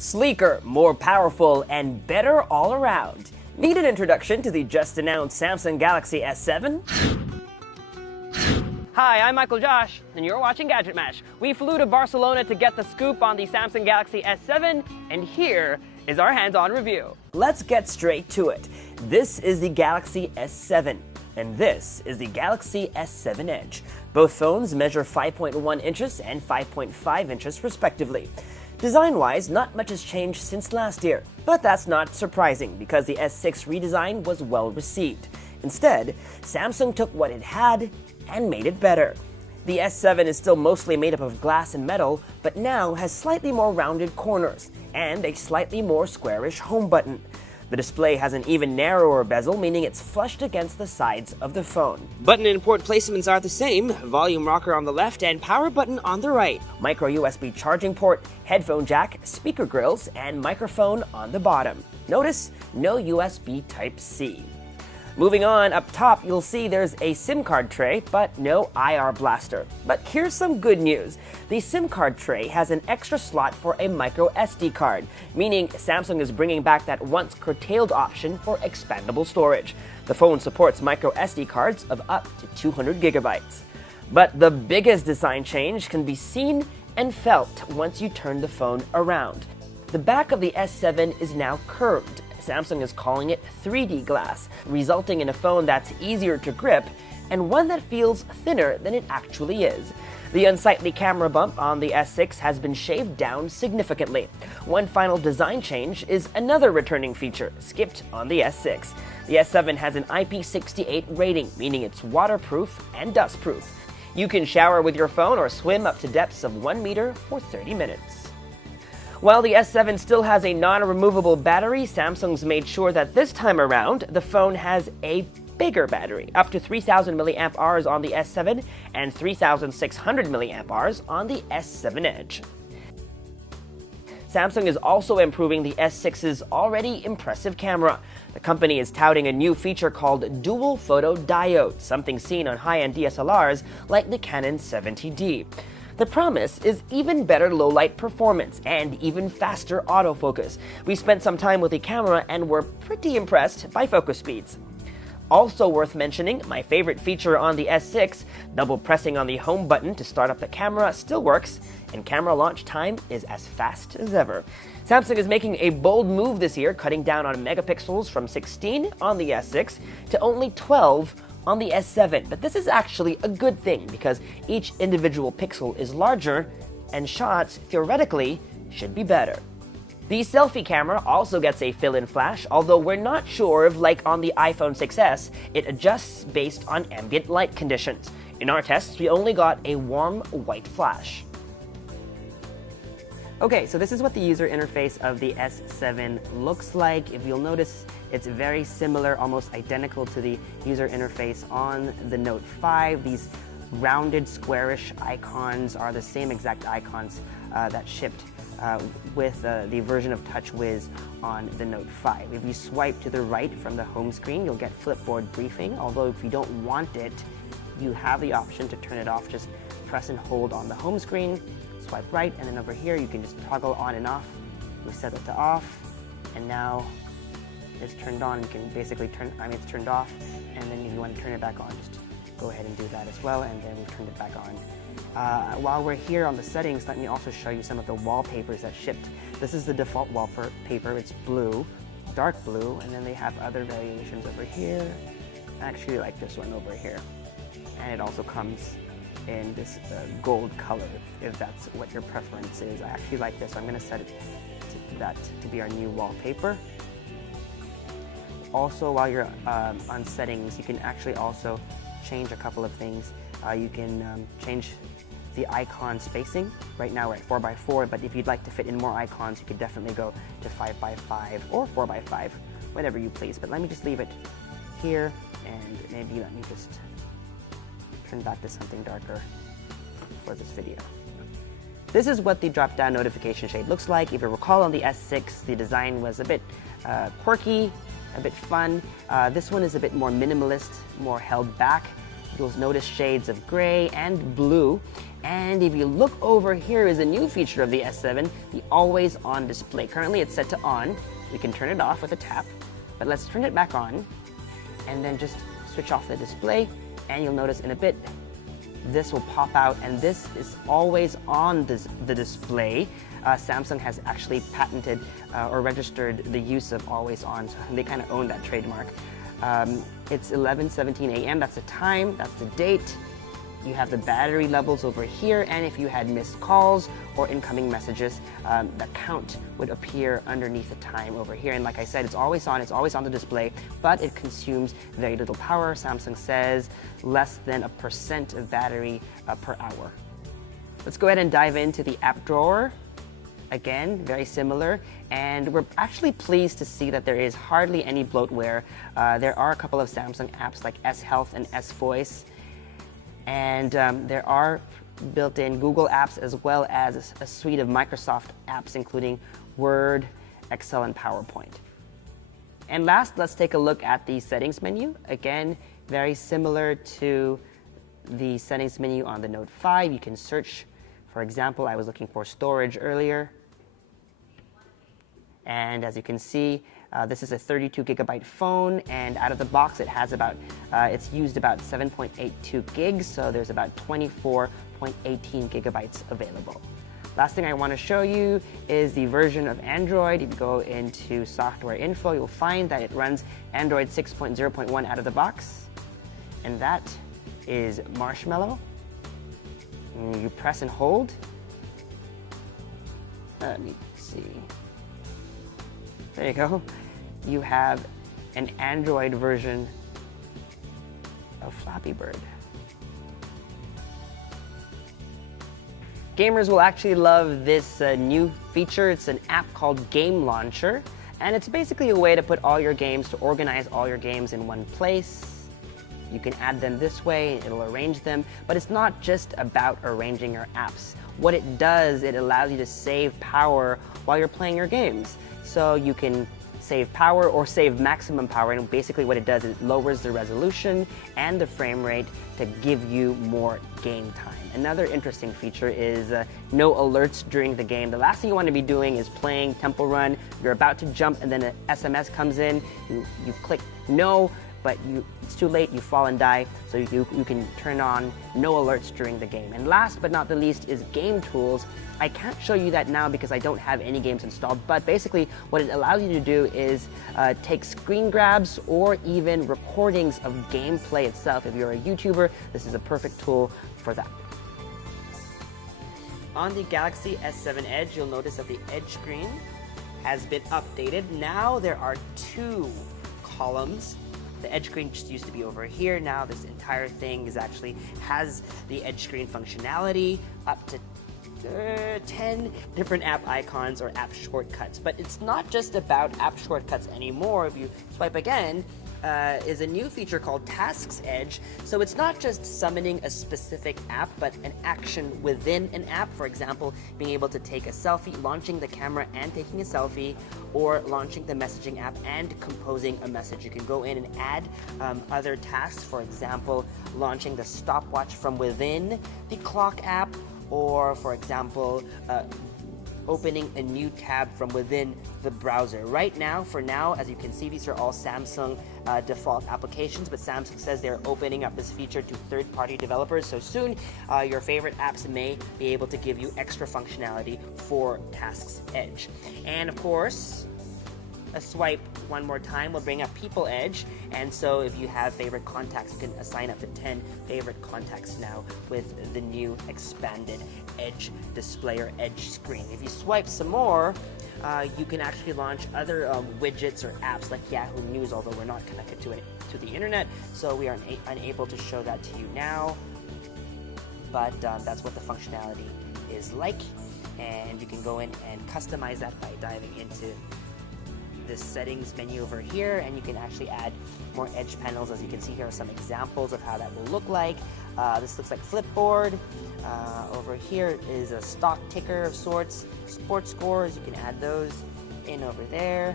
Sleeker, more powerful, and better all around. Need an introduction to the just-announced Samsung Galaxy S7? Hi, I'm Michael Josh, and you're watching Gadget Mash. We flew to Barcelona to get the scoop on the Samsung Galaxy S7, and here is our hands-on review. Let's get straight to it. This is the Galaxy S7, and this is the Galaxy S7 Edge. Both phones measure 5.1 inches and 5.5 inches respectively. Design-wise, not much has changed since last year, but that's not surprising because the S6 redesign was well received. Instead, Samsung took what it had and made it better. The S7 is still mostly made up of glass and metal, but now has slightly more rounded corners and a slightly more squarish home button. The display has an even narrower bezel, meaning it's flushed against the sides of the phone. Button and port placements are the same, volume rocker on the left and power button on the right. Micro USB charging port, headphone jack, speaker grills, and microphone on the bottom. Notice, no USB Type-C. Moving on, up top you'll see there's a SIM card tray, but no IR blaster. But here's some good news. The SIM card tray has an extra slot for a micro SD card, meaning Samsung is bringing back that once curtailed option for expandable storage. The phone supports micro SD cards of up to 200 gigabytes. But the biggest design change can be seen and felt once you turn the phone around. The back of the S7 is now curved. Samsung is calling it 3D glass, resulting in a phone that's easier to grip and one that feels thinner than it actually is. The unsightly camera bump on the S6 has been shaved down significantly. One final design change is another returning feature, skipped on the S6. The S7 has an IP68 rating, meaning it's waterproof and dustproof. You can shower with your phone or swim up to depths of 1 meter for 30 minutes. While the S7 still has a non-removable battery, Samsung's made sure that this time around, the phone has a bigger battery, up to 3,000 mAh on the S7 and 3,600 mAh on the S7 Edge. Samsung is also improving the S6's already impressive camera. The company is touting a new feature called Dual Photo Diode, something seen on high-end DSLRs like the Canon 70D. The promise is even better low-light performance and even faster autofocus. We spent some time with the camera and were pretty impressed by focus speeds. Also worth mentioning, my favorite feature on the S6, double pressing on the home button to start up the camera still works, and camera launch time is as fast as ever. Samsung is making a bold move this year, cutting down on megapixels from 16 on the S6 to only 12 on the S7, but this is actually a good thing because each individual pixel is larger and shots, theoretically, should be better. The selfie camera also gets a fill-in flash, although we're not sure if, like on the iPhone 6s, it adjusts based on ambient light conditions. In our tests, we only got a warm white flash. Okay, so this is what the user interface of the S7 looks like. If you'll notice, it's very similar, almost identical to the user interface on the Note 5. These rounded, squarish icons are the same exact icons that shipped with the version of TouchWiz on the Note 5. If you swipe to the right from the home screen, you'll get Flipboard Briefing, although if you don't want it, you have the option to turn it off. Just press and hold on the home screen, swipe right, and then over here you can just toggle on and off. We set it to off, and now it's turned on. You can basically it's turned off, and then if you want to turn it back on, just go ahead and do that as well, and then we've turned it back on. While we're here on the settings, let me also show you some of the wallpapers that shipped. This is the default wallpaper. It's blue, dark blue, and then they have other variations over here. I actually like this one over here, and it also comes in this gold color, if that's what your preference is. I actually like this, so I'm going to set it to be our new wallpaper. Also, while you're on settings, you can actually also change a couple of things. You can change the icon spacing. Right now we're at 4x4, but if you'd like to fit in more icons, you could definitely go to 5x5 or 4x5, whatever you please. But let me just leave it here, and maybe let me just turn back to something darker for this video. This is what the drop-down notification shade looks like. If you recall, on the S6, the design was a bit quirky, a bit fun. This one is a bit more minimalist, more held back. You'll notice shades of gray and blue, And if you look over here is a new feature of the S7, the always on display. Currently it's set to on. We can turn it off with a tap, but let's turn it back on and then just switch off the display, and you'll notice in a bit this will pop out, and this is always on the display. Samsung has actually patented or registered the use of always on, so they kind of own that trademark. It's 11:17 a.m. That's the time, that's the date. You have the battery levels over here, and if you had missed calls or incoming messages, the count would appear underneath the time over here. And like I said, it's always on the display, but it consumes very little power. Samsung says less than 1% of battery per hour. Let's go ahead and dive into the app drawer. Again, very similar, and we're actually pleased to see that there is hardly any bloatware. There are a couple of Samsung apps like S Health and S Voice, and there are built-in Google apps as well as a suite of Microsoft apps, including Word, Excel, and PowerPoint. And last, let's take a look at the settings menu. Again, very similar to the settings menu on the Note 5. You can search, for example, I was looking for storage earlier. And as you can see, this is a 32 gigabyte phone, and out of the box it has it's used about 7.82 gigs, so there's about 24.18 gigabytes available. Last thing I want to show you is the version of Android. If you go into software info, you'll find that it runs Android 6.0.1 out of the box, and that is Marshmallow. And you press and hold. Let me see. There you go. You have an Android version of Flappy Bird. Gamers will actually love this new feature. It's an app called Game Launcher, and it's basically a way to put all your games, to organize all your games in one place. You can add them this way, it'll arrange them, but it's not just about arranging your apps. What it does, it allows you to save power while you're playing your games. So you can save power or save maximum power, and basically what it does is it lowers the resolution and the frame rate to give you more game time. Another interesting feature is no alerts during the game. The last thing you want to be doing is playing Temple Run, you're about to jump and then an SMS comes in, you click no, but it's too late, you fall and die, so you can turn on no alerts during the game. And last but not the least is Game Tools. I can't show you that now because I don't have any games installed, but basically what it allows you to do is take screen grabs or even recordings of gameplay itself. If you're a YouTuber, this is a perfect tool for that. On the Galaxy S7 Edge, you'll notice that the Edge screen has been updated. Now there are 2 columns. The Edge screen just used to be over here. Now this entire thing has the Edge screen functionality, up to 10 different app icons or app shortcuts. But it's not just about app shortcuts anymore. If you swipe again, is a new feature called Tasks Edge. So it's not just summoning a specific app, but an action within an app. For example, being able to take a selfie, launching the camera and taking a selfie, or launching the messaging app and composing a message. You can go in and add other tasks. For example, launching the stopwatch from within the clock app, or for example, opening a new tab from within the browser. Right now, for now, as you can see, these are all Samsung default applications, but Samsung says they're opening up this feature to third-party developers, so soon your favorite apps may be able to give you extra functionality for Tasks Edge. And of course, a swipe one more time will bring up People Edge, and so if you have favorite contacts, you can assign up to 10 favorite contacts now with the new expanded Edge display or Edge screen. If you swipe some more, you can actually launch other widgets or apps like Yahoo News, although we're not connected to the internet, so we are unable to show that to you now. But that's what the functionality is like, and you can go in and customize that by diving into this settings menu over here, and you can actually add more Edge panels. As you can see, here are some examples of how that will look like. This looks like Flipboard. Over here is a stock ticker of sorts, sports scores. You can add those in over there,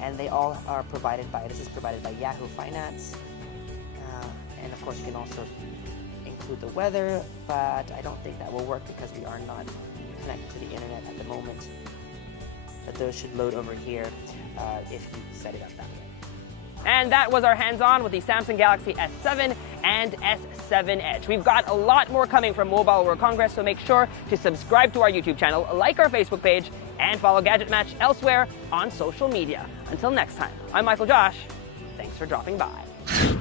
and they all are provided by Yahoo Finance. And of course, you can also include the weather, but I don't think that will work because we are not connected to the internet at the moment. But those should load over here if you set it up that way. And that was our hands-on with the Samsung Galaxy S7 and S7 Edge. We've got a lot more coming from Mobile World Congress, so make sure to subscribe to our YouTube channel, like our Facebook page, and follow Gadget Match elsewhere on social media. Until next time, I'm Michael Josh. Thanks for dropping by.